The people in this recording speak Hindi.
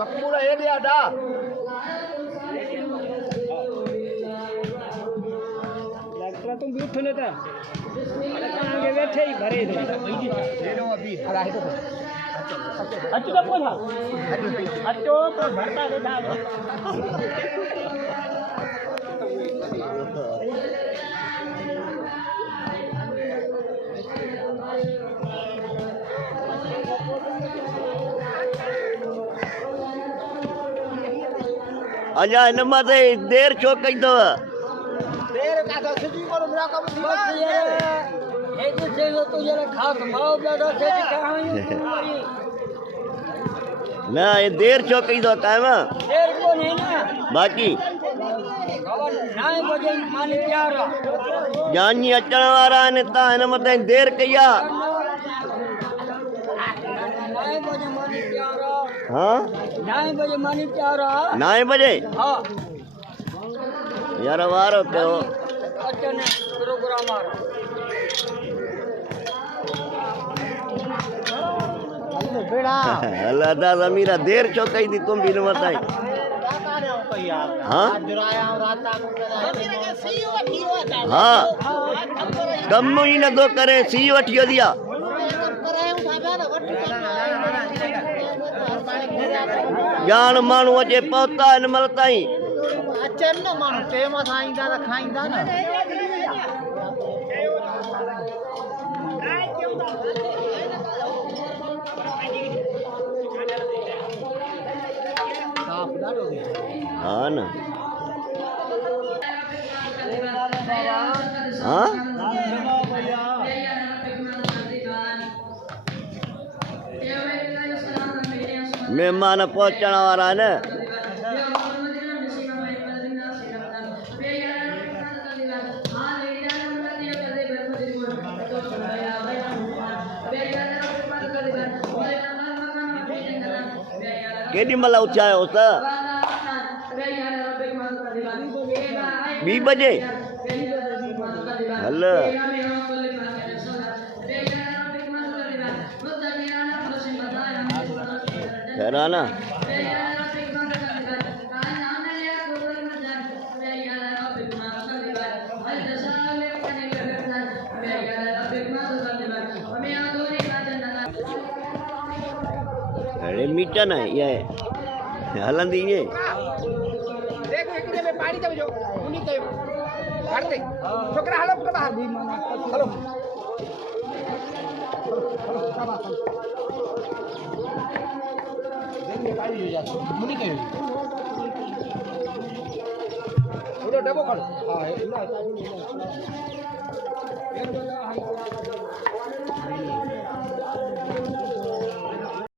मकबूल है ये आदा लगता तुम भी उठने था आगे बैठे ही भरे थे ये नो अभी खड़ा है तो अच्छो का पोला अच्छो तो भरता था अजा इन मते देर छो कई दो देर का तो सिटी को मेरा कम थी ये तो चलो तो जरा खास माओ ज्यादा से दिखाई ना ये देर छो कई दो कायम देर को नहीं ना बाकी 9 बजे मानी तैयार जानी अचण वारा ने ता इन मते देर कया 9 बजे मानी तैयार हां 9 बजे मानी तैयार 9 बजे हां यार वारो पे अचन प्रोग्राम आ बेड़ा अल्लाह दा जमीरा देर छो कई दी तुम भी न बताई हां हां कम ही न दो करे सी वठियो दिया जान मानू अचे पहुता इन मल ताई अचन न मानो टेम खाईंदा त खाईंदा न हाँ ना हाँ मेहमान पहुंचने वाला है ना केडी मला उचाया होता 2 बजे हल खैराना अरे मीठा ना ये हलंदी ये देख एकने में पानी दे जो उनी के करते छोकरा हलो के बाहर हलो देंगे पानी हो जाता उनी के उड़ो डबो कर हां